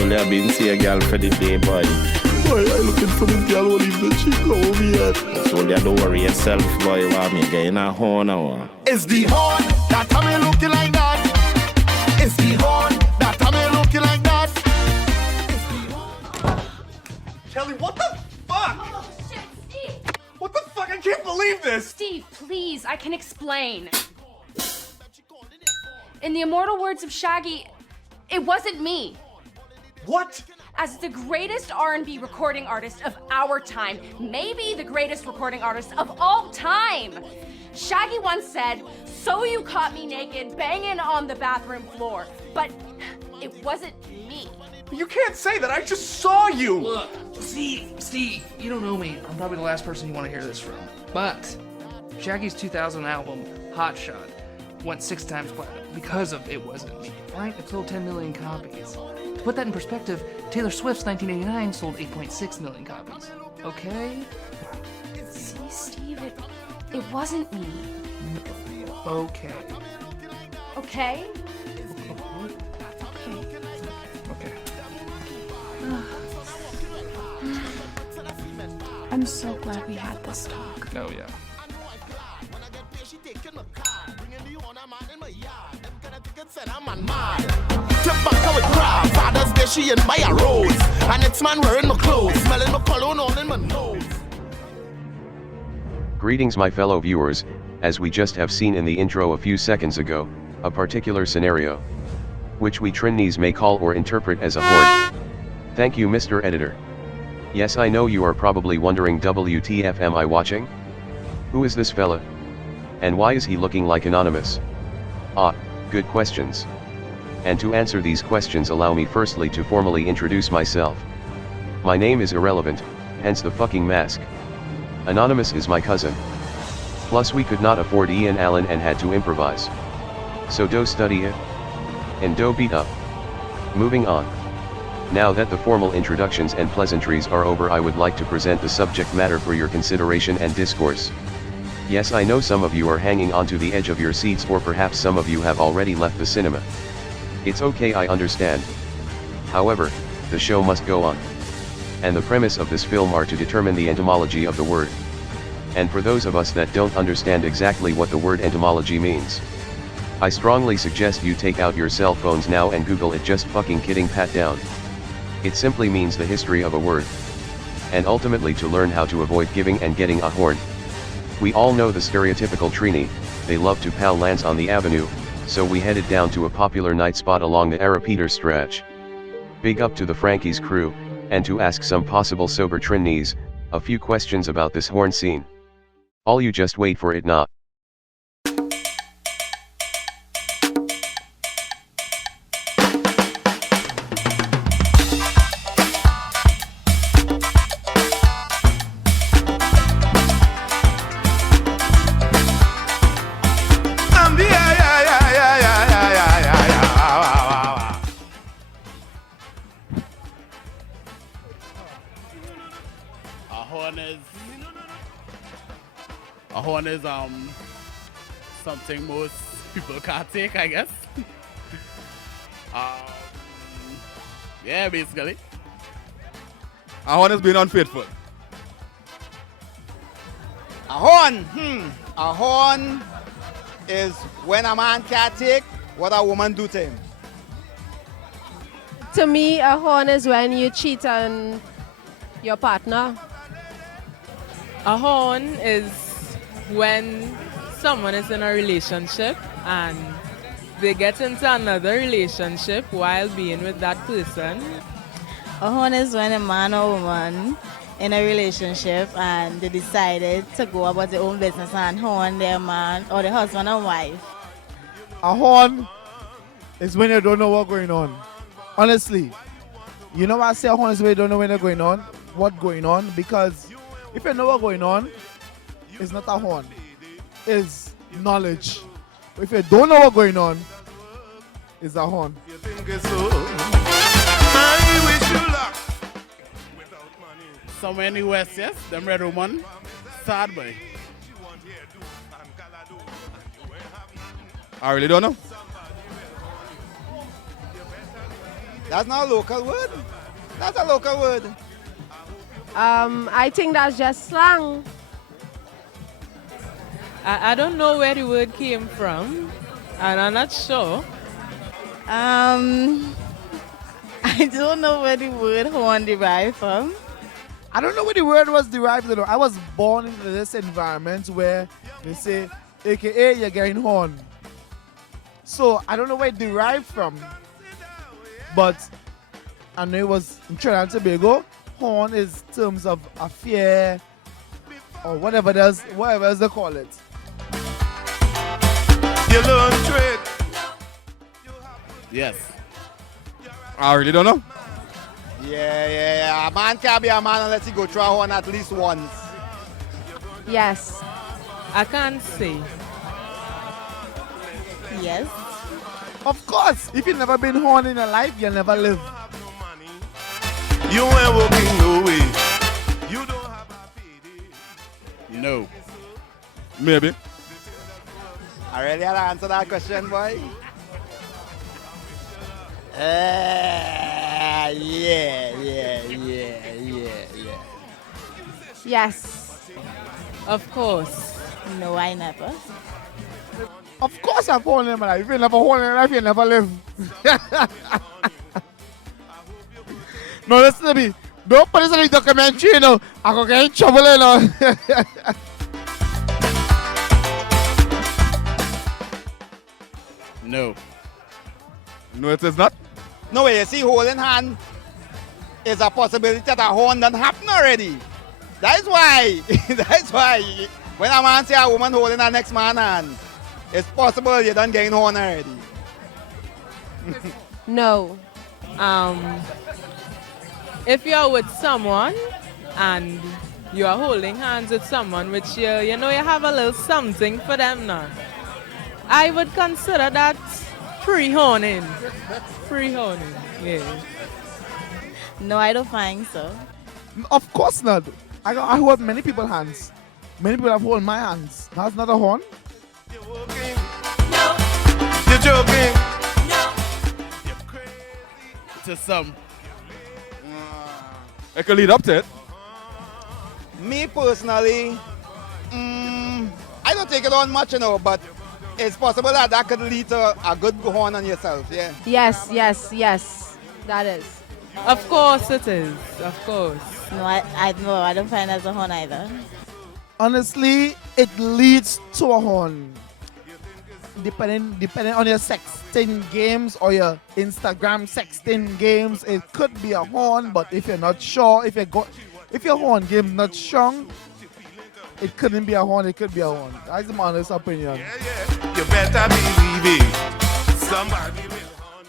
only I've been see a girl for the day, boy. Boy, I looking for the girl who leave the chick over here. So you don't worry yourself, boy, while me getting a horn now. It's the horn that time me looking like that. It's the horn that time me looking like that. Kelly, what the fuck? Oh, shit, Steve! What the fuck? I can't believe this! Steve, please, I can explain. In the immortal words of Shaggy, it wasn't me. What? As the greatest R&B recording artist of our time, maybe the greatest recording artist of all time, Shaggy once said, "So you caught me naked, banging on the bathroom floor." But it wasn't me. You can't say that, I just saw you! Look, Steve, you don't know me. I'm probably the last person you want to hear this from. But Shaggy's 2000 album, Hot Shot, went 6 times platinum because of It Wasn't Me, right? It sold 10 million copies. To put that in perspective, Taylor Swift's 1989 sold 8.6 million copies. Okay? See, Steve, it wasn't me. Okay. Okay? Okay. I'm so glad we had this talk. Oh, yeah. Tobacco with crab, Father's Day she and buy a rose. And it's man wearing my clothes, smelling my cologne all in my nose. Greetings my fellow viewers, as we just have seen in the intro a few seconds ago, a particular scenario, which we Trinities may call or interpret as a horn. Thank you Mr. Editor. Yes, I know you are probably wondering, WTF am I watching? Who is this fella? And why is he looking like anonymous? Ah, good questions. And to answer these questions, allow me firstly to formally introduce myself. My name is irrelevant, hence the fucking mask. Anonymous is my cousin. Plus we could not afford Ian Allen and had to improvise. So do study it. And do beat up. Moving on. Now that the formal introductions and pleasantries are over, I would like to present the subject matter for your consideration and discourse. Yes, I know some of you are hanging onto the edge of your seats, or perhaps some of you have already left the cinema. It's okay, I understand. However, the show must go on. And the premise of this film are to determine the etymology of the word. And for those of us that don't understand exactly what the word etymology means, I strongly suggest you take out your cell phones now and Google it. Just fucking kidding, pat down. It simply means the history of a word. And ultimately to learn how to avoid giving and getting a horn. We all know the stereotypical Trini, they love to pal Lance on the avenue, so we headed down to a popular night spot along the Ara-Peter stretch. Big up to the Frankie's crew, and to ask some possible sober Trinities a few questions about this horn scene. All you just wait for it not. A horn is something most people can't take, I guess. Yeah, basically. A horn is being unfaithful. A horn, a horn is when a man can't take what a woman do to him. To me, a horn is when you cheat on your partner. A horn is when someone is in a relationship and they get into another relationship while being with that person. A horn is when a man or woman in a relationship and they decided to go about their own business and horn their man or their husband and wife. A horn is when you don't know what's going on. Honestly, you know why I say a horn is when you don't know when they're going on, what's going on, because if you know what's going on, it's not a horn, it's knowledge. If you don't know what's going on, it's a horn. Somewhere in the West, yes, them red woman, sad boy. I really don't know. That's not a local word. That's a local word. I think that's just slang. I don't know where the word came from, and I'm not sure. I don't know where the word horn derived from. I don't know where the word was derived. You know, I was born into this environment where they say, AKA, you're getting horn. So I don't know where it derived from. But I know it was in Trinidad and Tobago. Horn is terms of affair or whatever else they call it. You learn trade. Yes. I really don't know. Yeah. A man can't be a man unless he go through a horn at least once. Yes. I can't say. Yes. Of course. If you've never been horned in your life, you'll never live. You ain't walking no way. You don't have a payday. No. Maybe. I really had to answer that question, boy. Yeah. Yes. Of course. No, I never. Of course I've horned in my life. If you never horned in your life, you'll never live. No, listen to me. Don't put this in the documentary, you know. I'm going to get in trouble, you know. No. No, it is not. No way, you see, holding hand is a possibility that a horn done happen already. That's why when a man say a woman holding her next man hand, it's possible you done getting horn already. No. If you're with someone and you are holding hands with someone which you have a little something for them now, I would consider that pre-horning. Pre-horning, yeah. No, I don't think so. Of course not. I hold many people's hands. Many people have hold my hands. That's not a horn. You're walking. No. You're joking. No. You're crazy. To some. I could lead up to it. Me personally, I don't take it on much, but it's possible that could lead to a good horn on yourself, yeah? Yes. That is. Of course it is. Of course. No, I don't find as a horn either. Honestly, it leads to a horn. Depending on your sexting games or your Instagram sexting games, it could be a horn. But if you're not sure, if your horn game not strong, it couldn't be a horn. It could be a horn. That's my honest opinion. Yeah. You better believe it. Somebody will horn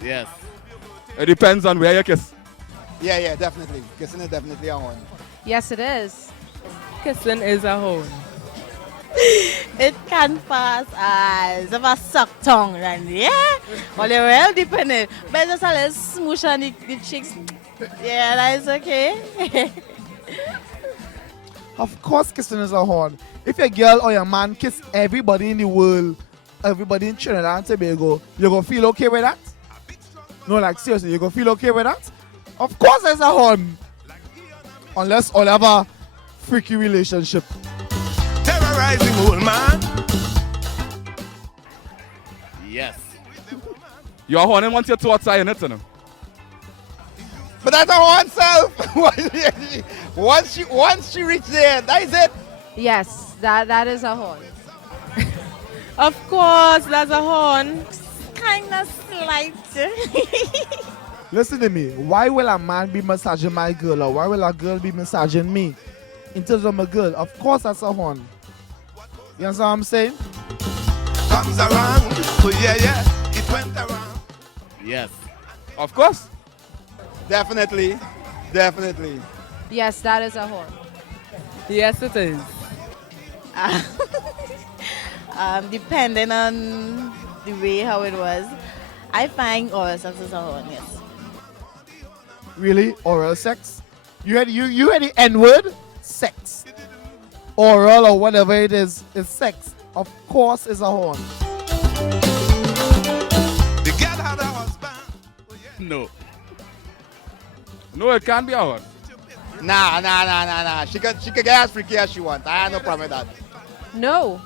you. Yes. It depends on where you kiss. Yeah, definitely. Kissing is definitely a horn. Yes, it is. Kissing is a horn. It can pass as a suck tongue, and yeah, but it will depend. But just a little smoosh on the cheeks. Yeah, that is okay. Of course, kissing is a horn. If your girl or your man kiss everybody in the world, everybody in Trinidad and Tobago, you gonna feel okay with that? No, like seriously, you gonna feel okay with that? Of course, there's a horn. Unless all have a freaky relationship. Terrorizing old man. Yes. You're horning once you're too outside in it, you know. But that's a horn self. once she reach there, that is it. Yes, that is a horn. Of course, that's a horn. Kind of slight. Listen to me. Why will a man be massaging my girl, or why will a girl be massaging me? In terms of my girl, of course that's a horn. You understand what I'm saying? Comes around. Oh yeah. It went around. Yes. Of course. Definitely. Yes, that is a horn. Yes, it is. Depending on the way how it was, I find oral sex is a horn, yes. Really? Oral sex? You had the N-word? Sex. Oral or whatever it is sex. Of course it's a horn. The girl had a husband. Oh, yeah. No. No, it can't be a horn. Nah. She could get as freaky as she wants. I have no problem with that. No.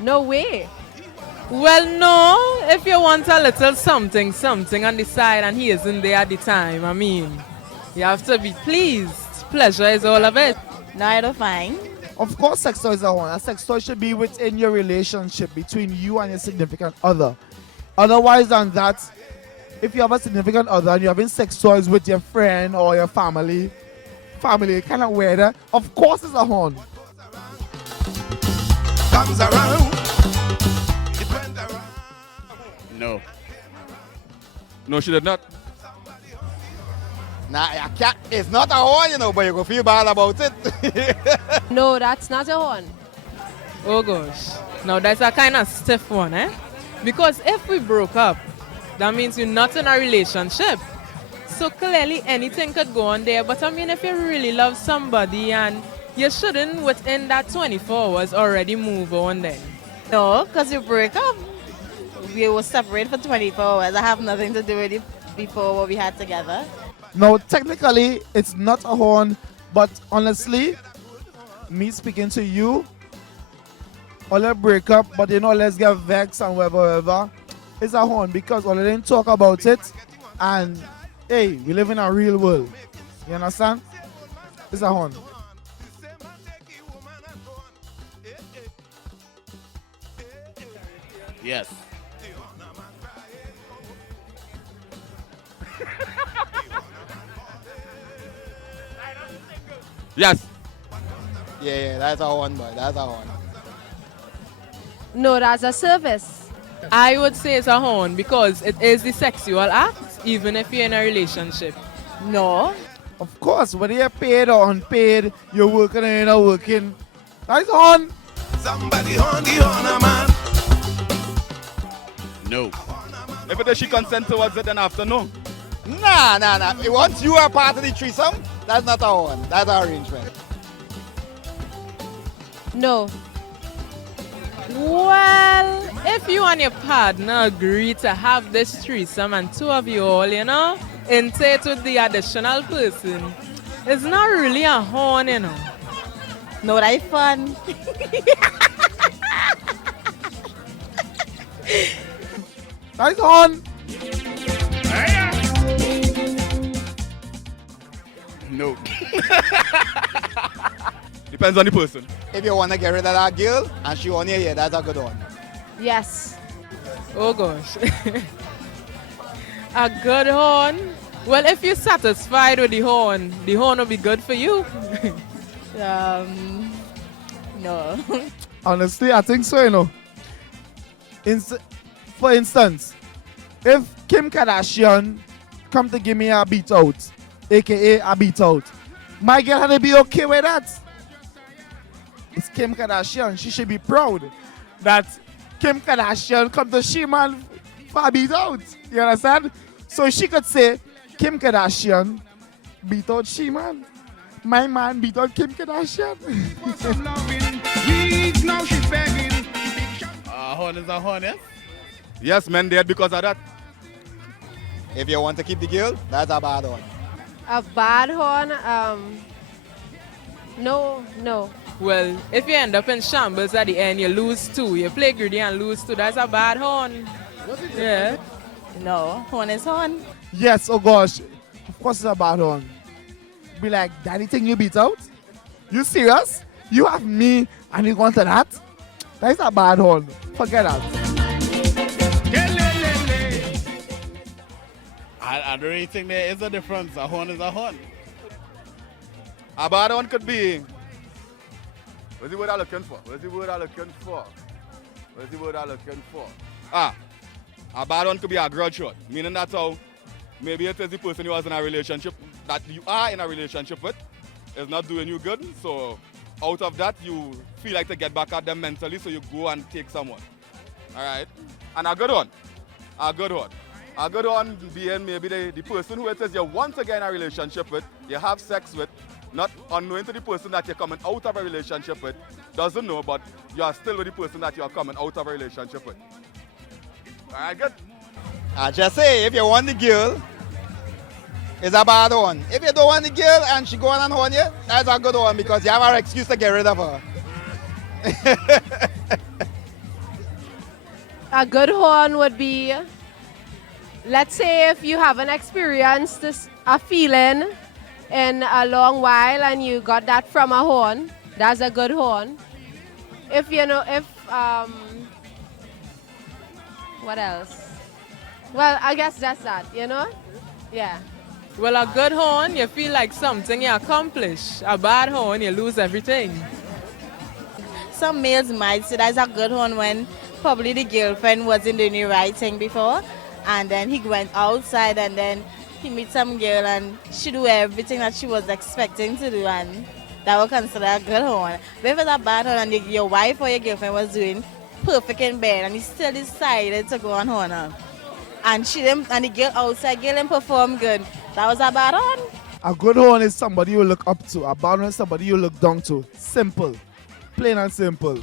No way. Well, no. If you want a little something on the side and he isn't there at the time, I mean, you have to be pleased. Pleasure is all of it. No, I don't find. Of course, sex toys is a horn. A sex toy should be within your relationship between you and your significant other. Otherwise than that, if you have a significant other and you're having sex toys with your friend or your family kind of weird. Of course, it's a horn. Comes around. It went around. No. No, she did not. Nah, I can't. It's not a horn, you know, but you go feel bad about it. No, that's not a horn. Oh gosh. Now that's a kind of stiff one, eh? Because if we broke up, that means you're not in a relationship. So clearly anything could go on there. But I mean, if you really love somebody and you shouldn't within that 24 hours already move on then. No, because you break up. We were separated for 24 hours. I have nothing to do with it before what we had together. No, technically, it's not a horn, but honestly, me speaking to you, all that break up, but you know, let's get vexed and whatever, it's a horn because all they didn't talk about it, and hey, we live in a real world. You understand? It's a horn. Yes. Yes. Yeah, that's a horn, boy. That's a horn. No, that's a service. I would say it's a horn because it is the sexual act, even if you're in a relationship. No. Of course, whether you're paid or unpaid, you're working or you're not working. That's a horn. Somebody on the honor, man. No. If it is she consent towards it, then after no. Nah. Once you are part of the threesome, that's not a horn. That's an arrangement. No. Well, if you and your partner agree to have this threesome and two of you all, you know, into it with the additional person, it's not really a horn, you know. No, that's fun. That's a horn. No. Depends on the person. If you want to get rid of that girl and she on your ear, that's a good one. Yes. Oh gosh. A good horn? Well, if you're satisfied with the horn will be good for you. No. Honestly, I think so, you know. For instance, if Kim Kardashian come to give me a beat out, aka a beat out, my girl had to be okay with that. It's Kim Kardashian. She should be proud that Kim Kardashian come to she man for a beat out. You understand? So she could say, Kim Kardashian beat out she man. My man beat out Kim Kardashian. Now she's begging. Horn is a horn, yes? Yes, men dead because of that. If you want to keep the girl, that's a bad horn. A bad horn? No. Well, if you end up in shambles at the end, you lose two. You play greedy and lose two. That's a bad horn. Yeah. No, horn is horn. Yes, oh gosh. Of course it's a bad horn. Be like, daddy think you beat out? You serious? You have me and you going to that? That's a bad horn. Forget that. I don't really think there is a difference. A horn is a horn. A bad horn could be. What's the word I'm looking for? A bad one could be a grudge shot. Meaning that's how maybe it is the person you was in a relationship that you are in a relationship with is not doing you good. So out of that you feel like to get back at them mentally, so you go and take someone. Alright? And a good one being maybe the person who it is you want to get in a relationship with, you have sex with, not unknowing to the person that you're coming out of a relationship with, doesn't know, but you are still with the person that you are coming out of a relationship with. Alright, good? I just say, if you want the girl, it's a bad one. If you don't want the girl and she go on and horn you, that's a good one because you have an excuse to get rid of her. A good horn would be, let's say if you haven't experienced a feeling in a long while and you got that from a horn, that's a good horn. If what else? Well, I guess that's that, Yeah. Well, a good horn, you feel like something you accomplish. A bad horn, you lose everything. Some males might say that's a good horn when probably the girlfriend wasn't doing the right thing before, and then he went outside and then he meet some girl and she do everything that she was expecting to do, and that would consider a good horn. But if it's a bad horn and your wife or your girlfriend was doing perfect in bed and you still decided to go on horn her, and the girl outside didn't perform good, that was a bad horn. A good horn is somebody you look up to. A bad horn is somebody you look down to. Simple. Plain and simple.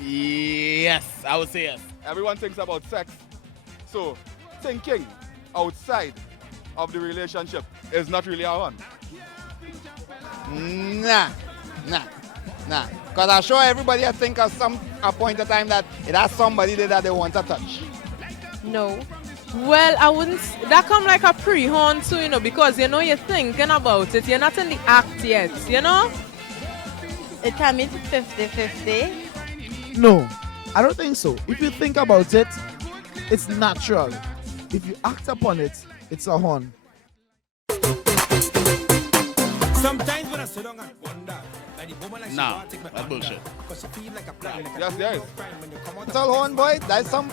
Yes, I would say yes. Everyone thinks about sex. So, thinking outside of the relationship is not really a one. Nah. Because I'm sure everybody think of a point of time that it has somebody there that they want to touch. No. Well, I wouldn't. That come like a pre-horn too, because you're thinking about it. You're not in the act yet, It can be 50-50. No, I don't think so. If you think about it, it's natural. If you act upon it, it's a horn. Sometimes when I sit down and wonder, Nah, that's bullshit. Yes, there is. Mental horn, boy, that's some.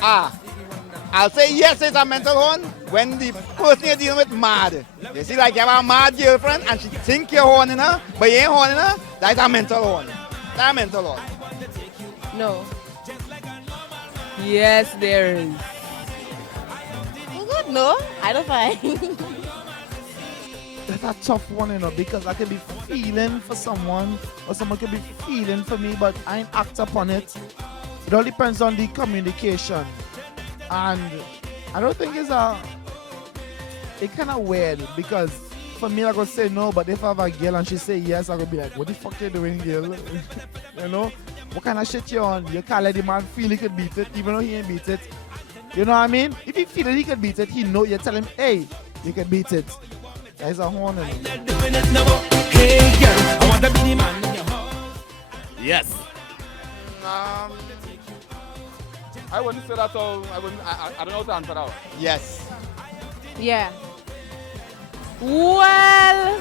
I'll say yes, it's a mental horn when the person you're dealing with mad. You see, like you have a mad girlfriend and she think you're horning her, but you ain't horning her, that's a mental horn. That's a mental horn. No. Yes, there is. Oh, good, no? I don't find. That's a tough one, because I can be feeling for someone or someone can be feeling for me, but I ain't act upon it. It all depends on the communication. And I don't think it's kind of weird because for me, I could say no, but if I have a girl and she say yes, I could be like, what the fuck you doing, girl? What kind of shit you on? You can't let the man feel he could beat it, even though he ain't beat it. You know what I mean? If he feel that he could beat it, he know you tell him, hey, you can beat it. That's a horn. Yes. I wouldn't say that, so I don't know how to answer that one. Yes. Yeah. Well,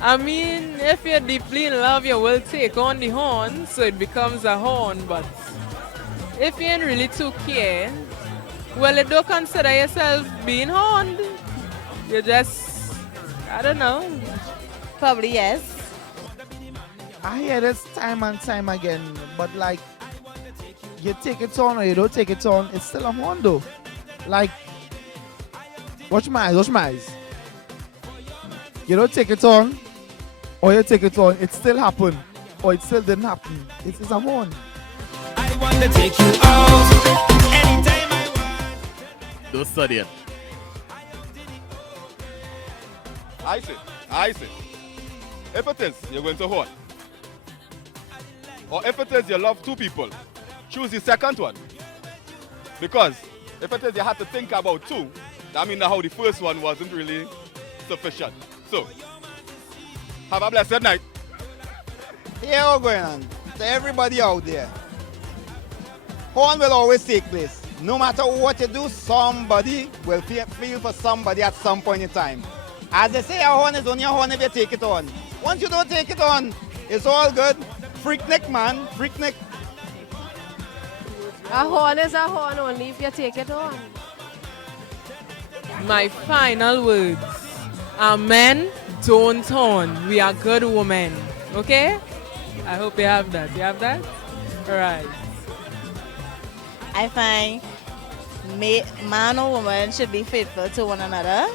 I mean, if you're deeply in love, you will take on the horn, so it becomes a horn. But if you ain't really too care, well, you don't consider yourself being horned. You just, I don't know. Probably yes. I hear this time and time again, but like, you take it on or you don't take it on, it's still a horn though. Like, watch my eyes. You don't take it on, or you take it on, it still happened, or it still didn't happen. It's a horn. I want to take you out anytime I want. Don't study it. I see. If it is, you're going to horn. Or if it is, you love two people, choose the second one. Because if it is, you have to think about two, that means how the first one wasn't really sufficient. So, have a blessed night. Here what's going on. To everybody out there, horn will always take place. No matter what you do, somebody will feel for somebody at some point in time. As they say, a horn is only a horn if you take it on. Once you don't take it on, it's all good. Freaknik, man. Freaknik. A horn is a horn only if you take it on. My final words. Men don't horn. We are good women. Okay? I hope you have that. You have that? All right. I find man or woman should be faithful to one another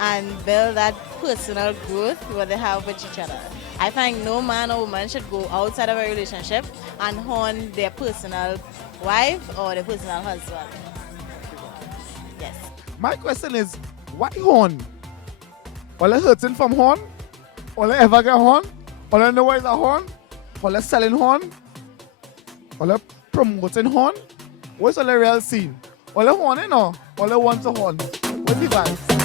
and build that personal growth what they have with each other. I find no man or woman should go outside of a relationship and horn their personal wife or their personal husband. Yes. My question is, why horn? All I hurting from horn? All I ever get horn? All I know why is a horn? All I selling horn? All I promoting horn? What's all the real scene? All I horn, you know? All I want to horn. What's the vibes?